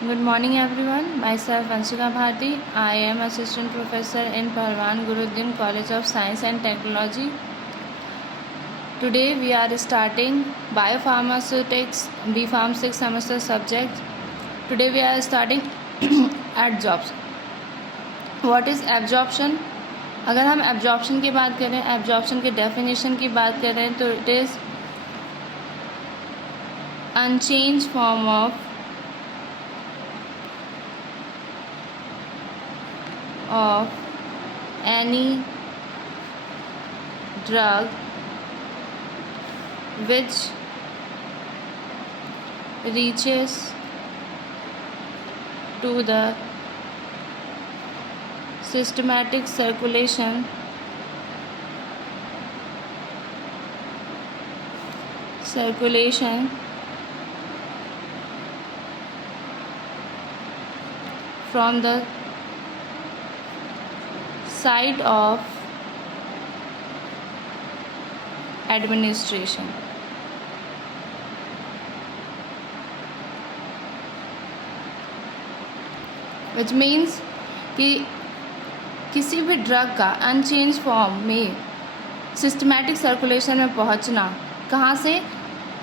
Good morning everyone. Myself Vanshika Bharti. I am Assistant Professor in Parwan Guruddin College of Science and Technology. Today we are starting Biopharmaceutics B.Pharm 6 semester subject. Today we are starting absorption. What is absorption? अगर हम absorption की बात करें, absorption के definition की बात करें तो it is unchanged form of any drug which reaches to the systematic circulation from the site of administration. Which means कि किसी भी ड्रग का अनचेंज फॉर्म में सिस्टमैटिक सर्कुलेशन में पहुंचना, कहाँ से?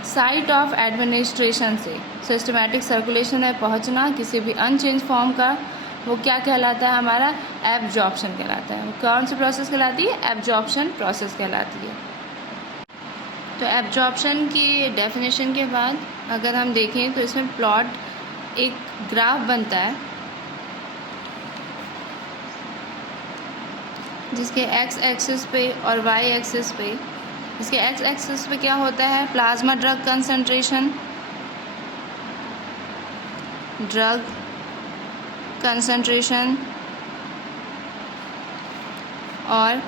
साइट ऑफ एडमिनिस्ट्रेशन से सिस्टमैटिक सर्कुलेशन में पहुंचना किसी भी अनचेंज फॉर्म का, वो क्या कहलाता है? हमारा एब्जॉर्प्शन कहलाता है। कौन सी प्रोसेस कहलाती है? एब्जॉर्प्शन प्रोसेस कहलाती है। तो एब्जॉर्प्शन की डेफिनेशन के बाद अगर हम देखें तो इसमें प्लॉट एक ग्राफ बनता है जिसके एक्स एक्सिस पे और वाई एक्सिस पे, इसके एक्स एक्सिस पे क्या होता है? प्लाज्मा ड्रग कंसंट्रेशन, और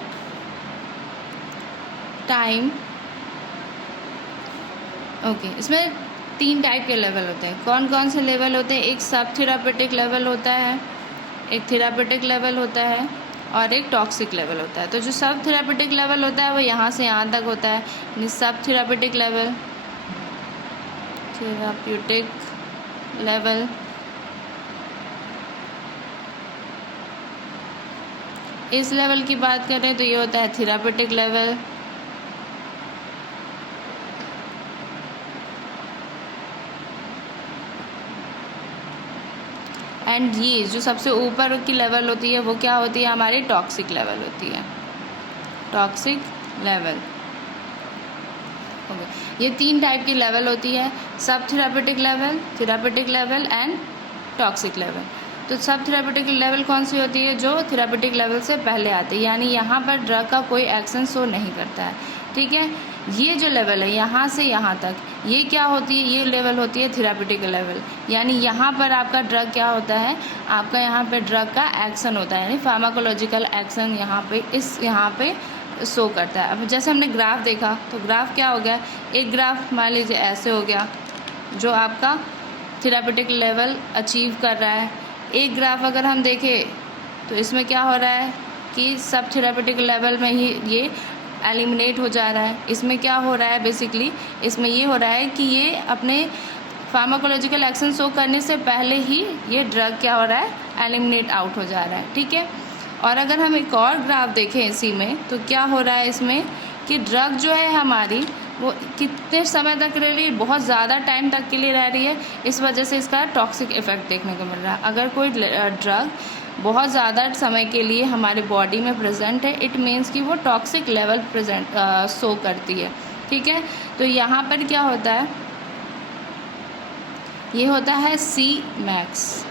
टाइम। ओके, इसमें 3 टाइप के लेवल होते हैं। कौन कौन से लेवल होते हैं? एक सब थेरापेटिक लेवल होता है, एक थेरापेटिक लेवल होता है और एक टॉक्सिक लेवल होता है। तो जो सब थेरापेटिक लेवल होता है वो यहाँ से यहाँ तक होता है, यानी सब थेरापेटिक लेवल इस लेवल की बात करें तो ये होता है थेरापेटिक लेवल। एंड ये जो सबसे ऊपर की लेवल होती है वो क्या होती है? हमारी टॉक्सिक लेवल होती है, टॉक्सिक लेवल। ओके, ये 3 टाइप की लेवल होती है, सब therapeutic level and toxic level. तो सब थेरापेटिक लेवल कौन सी होती है? जो थेरापेटिक लेवल से पहले आती है, यानी यहाँ पर ड्रग का कोई एक्शन शो नहीं करता है। ठीक है, ये जो लेवल है यहाँ से यहाँ तक, ये क्या होती है? ये लेवल होती है थेरापेटिक लेवल, यानी यहाँ पर आपका ड्रग क्या होता है? आपका यहाँ पे ड्रग का एक्शन होता है, यानी फार्माकोलॉजिकल एक्शन यहाँ पे शो करता है। अब जैसे हमने ग्राफ देखा तो ग्राफ क्या हो गया? एक ग्राफ मान लीजिए ऐसे हो गया जो आपका थेरापेटिक लेवल अचीव कर रहा है। एक ग्राफ अगर हम देखें तो इसमें क्या हो रहा है कि सब थेरापेटिक लेवल में ही ये एलिमिनेट हो जा रहा है। इसमें क्या हो रहा है? बेसिकली इसमें ये हो रहा है कि ये अपने फार्माकोलॉजिकल एक्शन शो करने से पहले ही ये ड्रग क्या हो रहा है? एलिमिनेट आउट हो जा रहा है। ठीक है, और अगर हम एक और ग्राफ देखें इसी में तो क्या हो रहा है इसमें कि ड्रग जो है हमारी वो कितने समय तक रह रही है? बहुत ज़्यादा टाइम तक के लिए रह रही है। इस वजह से इसका टॉक्सिक इफेक्ट देखने को मिल रहा है। अगर कोई ड्रग बहुत ज़्यादा समय के लिए हमारे बॉडी में प्रेजेंट है, इट मीन्स कि वो टॉक्सिक लेवल शो करती है। ठीक है, तो यहाँ पर क्या होता है? ये होता है Cmax,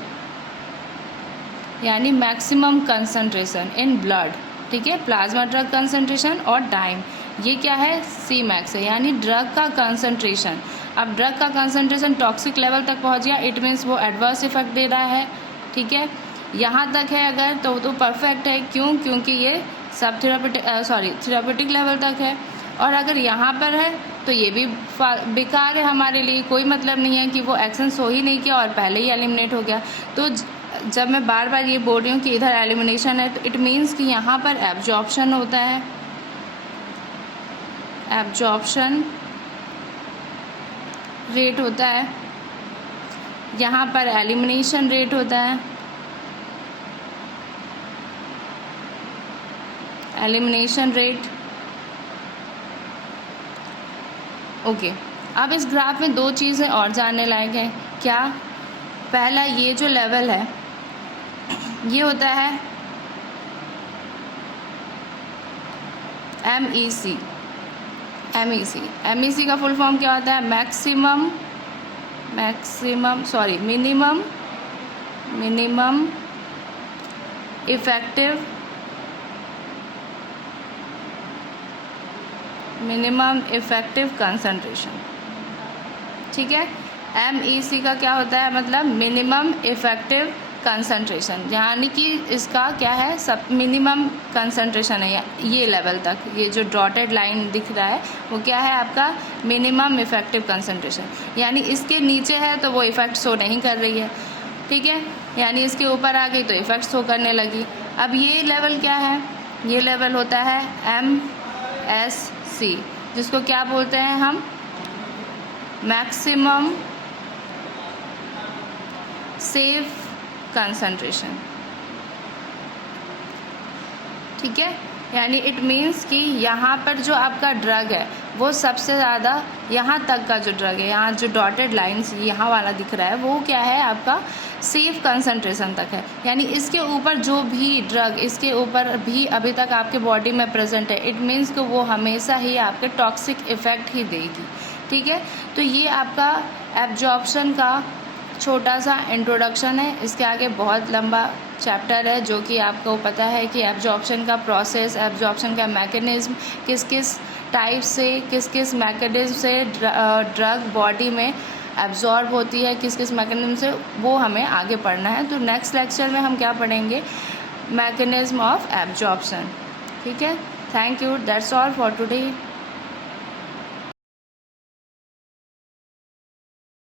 यानी मैक्सिमम कंसंट्रेशन इन ब्लड। ठीक है, प्लाज्मा ड्रग कंसंट्रेशन और टाइम, ये क्या है? Cmax है, यानी ड्रग का कंसंट्रेशन। अब ड्रग का कंसंट्रेशन टॉक्सिक लेवल तक पहुंच गया, इट मीन्स वो एडवर्स इफेक्ट दे रहा है। ठीक है, यहाँ तक है अगर तो परफेक्ट है। क्यों? क्योंकि ये सब थेरापेटिक लेवल तक है। और अगर यहाँ पर है तो ये भी बेकार है हमारे लिए, कोई मतलब नहीं है कि वो एक्शन शो ही नहीं किया और पहले ही एलिमिनेट हो गया। तो जब मैं बार बार ये बोल रही हूँ कि इधर एलिमिनेशन है तो इट मीन्स कि यहाँ पर एब्जॉर्प्शन होता है, एब्जॉर्प्शन रेट होता है, यहाँ पर एलिमिनेशन रेट होता है, एलिमिनेशन रेट। ओके, अब इस ग्राफ में दो चीज़ें और जानने लायक हैं। क्या? पहला, ये जो लेवल है ये होता है MEC। MEC का फुल फॉर्म क्या होता है? Minimum effective concentration. ठीक है, MEC का क्या होता है? मतलब मिनिमम इफेक्टिव कंसंट्रेशन, यानी कि इसका क्या है? सब मिनिमम कंसंट्रेशन है ये लेवल तक। ये जो डॉटेड लाइन दिख रहा है वो क्या है? आपका मिनिमम इफेक्टिव कंसंट्रेशन, यानी इसके नीचे है तो वो इफ़ेक्ट शो नहीं कर रही है। ठीक है, यानी इसके ऊपर आ गई तो इफ़ेक्ट शो करने लगी। अब ये लेवल क्या है? ये लेवल होता है MSC, जिसको क्या बोलते हैं हम? Maximum safe concentration. ठीक है, यानी इट मीन्स कि यहाँ पर जो आपका ड्रग है वो सबसे ज़्यादा, यहाँ तक का जो ड्रग है, यहाँ जो डॉटेड लाइन्स यहाँ वाला दिख रहा है वो क्या है? आपका सेफ कंसंट्रेशन तक है। यानी इसके ऊपर जो भी ड्रग इसके ऊपर भी अभी तक आपके बॉडी में प्रेजेंट है, इट मीन्स कि वो हमेशा ही आपके टॉक्सिक इफ़ेक्ट ही देगी। ठीक है, तो ये आपका एब्जॉर्प्शन का छोटा सा इंट्रोडक्शन है। इसके आगे बहुत लंबा चैप्टर है जो कि आपको पता है कि एब्जॉर्प्शन का प्रोसेस, एब्जॉर्प्शन का मैकेनिज़्म, किस किस टाइप से, किस किस मैकेनिज़्म से ड्रग बॉडी में एब्जॉर्ब होती है, किस किस मैकेनिज़्म से, वो हमें आगे पढ़ना है। तो नेक्स्ट लेक्चर में हम क्या पढ़ेंगे? Mechanism of absorption. ठीक है, thank you, that's all for today.